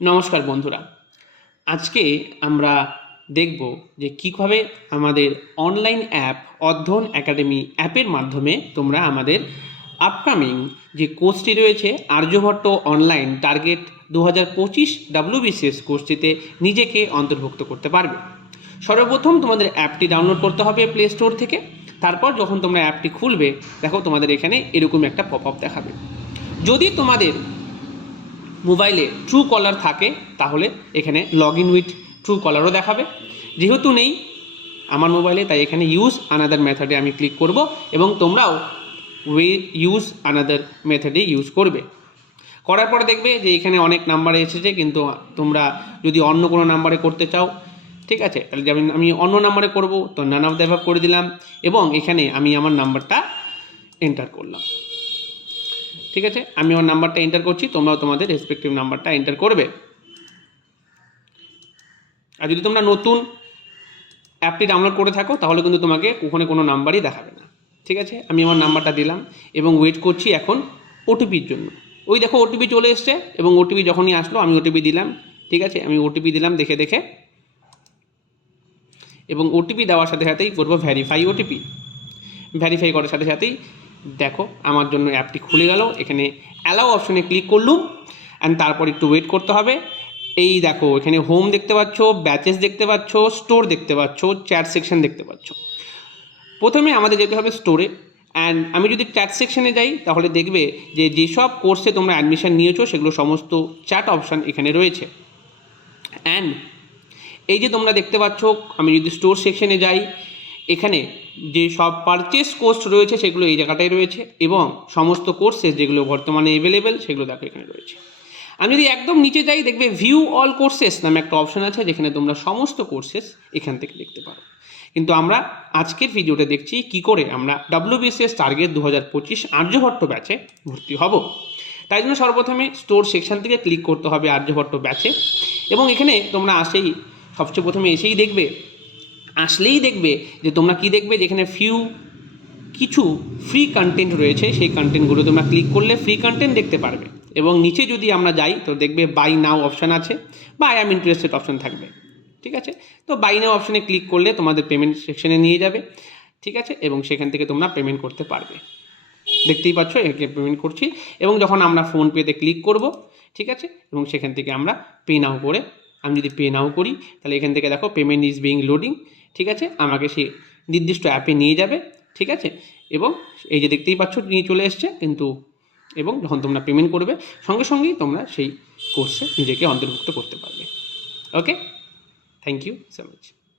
নমস্কার বন্ধুরা, আজকে আমরা দেখব যে কীভাবে আমাদের অনলাইন অ্যাপ অধ্যয়ন একাডেমি অ্যাপের মাধ্যমে তোমরা আমাদের আপকামিং যে কোর্সটি রয়েছে আর্যভট্ট অনলাইন টার্গেট 2025 WBCS কোর্সটিতে নিজেকে অন্তর্ভুক্ত করতে পারবে। সর্বপ্রথম তোমাদের অ্যাপটি ডাউনলোড করতে হবে প্লে স্টোর থেকে। তারপর যখন তোমরা অ্যাপটি খুলবে, দেখো তোমাদের এখানে এরকম একটা পপ আপ দেখাবে। যদি তোমাদের মোবাইলে ট্রু কলার থাকে তাহলে এখানে লগ ইন উইথ ট্রু কলারও দেখাবে। যেহেতু নেই আমার মোবাইলে, তাই এখানে ইউজ আনাদার মেথডে আমি ক্লিক করব এবং তোমরাও ইউজ আনাদার মেথডে ইউজ করবে। করার পরে দেখবে যে এখানে অনেক নাম্বারে এসেছে, কিন্তু তোমরা যদি অন্য কোনো নাম্বারে করতে চাও, ঠিক আছে, তাহলে যেমন আমি অন্য নাম্বারে করব, তো নান অফ দ্য অ্যাভাব করে দিলাম এবং এখানে আমি আমার নাম্বারটা এন্টার করলাম। ঠিক আছে, আমি আমার নাম্বারটা এন্টার করছি, তোমরাও তোমাদের রেসপেক্টিভ নাম্বারটা এন্টার করবে। আর যদি তোমরা নতুন অ্যাপটি ডাউনলোড করে থাকো তাহলে কিন্তু তোমাকে ওখানে কোনো নাম্বারই দেখাবে না। ঠিক আছে, আমি আমার নাম্বারটা দিলাম এবং ওয়েট করছি এখন ওটিপির জন্য। ওই দেখো ওটিপি চলে এসছে এবং ওটিপি যখনই আসলো আমি ওটিপি দিলাম। ঠিক আছে, আমি ওটিপি দিলাম দেখে দেখে, এবং ওটিপি দেওয়ার সাথে সাথেই করবো ভ্যারিফাই ওটিপি। ভ্যারিফাই করার সাথে সাথেই দেখো আমার জন্য অ্যাপটি খুলে গেল। এখানে অ্যালাউ অপশনে ক্লিক করলুম অ্যান্ড তারপর একটু ওয়েট করতে হবে। এই দেখো এখানে হোম দেখতে পাচ্ছ, ব্যাচেস দেখতে পাচ্ছ, স্টোর দেখতে পাচ্ছ, চ্যাট সেকশন দেখতে পাচ্ছ। প্রথমে আমাদের যেতে হবে স্টোরে, অ্যান্ড আমি যদি চ্যাট সেকশনে যাই তাহলে দেখবে যে যেসব কোর্সে তোমরা অ্যাডমিশন নিয়েছো সেগুলো সমস্ত চ্যাট অপশান এখানে রয়েছে। অ্যান্ড এই যে তোমরা দেখতে পাচ্ছ, আমি যদি স্টোর সেকশনে যাই, এখানে যে সব পারচেস কোর্স রয়েছে সেগুলো এই জায়গাটায় রয়েছে এবং সমস্ত কোর্সেস যেগুলো বর্তমানে অ্যাভেলেবেল সেগুলো দেখো এখানে রয়েছে। আমি যদি একদম নিচে যাই দেখবে ভিউ অল কোর্সেস নামে একটা অপশান আছে, যেখানে তোমরা সমস্ত কোর্সেস এখান থেকে দেখতে পারো। কিন্তু আমরা আজকের ভিডিওতে দেখছি কি করে আমরা WBCS টার্গেট 2025 আর্যভট্ট ব্যাচে ভর্তি হব। তাই জন্য সর্বপ্রথমে স্টোর সেকশন থেকে ক্লিক করতে হবে আর্যভট্ট ব্যাচে, এবং এখানে তোমরা সবচেয়ে প্রথমে আসলেই দেখবে যে তোমরা কি দেখবে, যেখানে কিছু ফ্রি কন্টেন্ট রয়েছে, সেই কন্টেন্টগুলো তোমরা ক্লিক করলে ফ্রি কন্টেন্ট দেখতে পারবে। এবং নিচে যদি আমরা যাই তো দেখবে বাই নাও অপশান আছে বা আই অ্যাম ইন্টারেস্টেড অপশান থাকবে। ঠিক আছে, তো বাই নাও অপশানে ক্লিক করলে তোমাদের পেমেন্ট সেকশনে নিয়ে যাবে। ঠিক আছে, এবং সেখান থেকে তোমরা পেমেন্ট করতে পারবে। দেখতেই পাচ্ছ একে পেমেন্ট করছি, এবং যখন আমরা ফোনপেতে ক্লিক করব, ঠিক আছে, এবং সেখান থেকে আমরা পে নাও করে, আমি যদি পে নাও করি তাহলে এখান থেকে দেখো পেমেন্ট ইজ বিং লোডিং। ঠিক আছে, আমাকে সেই নির্দিষ্ট অ্যাপে নিয়ে যাবে। ঠিক আছে, এবং এই যে দেখতেই পাচ্ছ নিয়ে চলে এসছে কিন্তু, এবং যখন তোমরা পেমেন্ট করবে সঙ্গে সঙ্গেই তোমরা সেই কোর্সে নিজেকে অন্তর্ভুক্ত করতে পারবে। ওকে, থ্যাংক ইউ সো মাচ।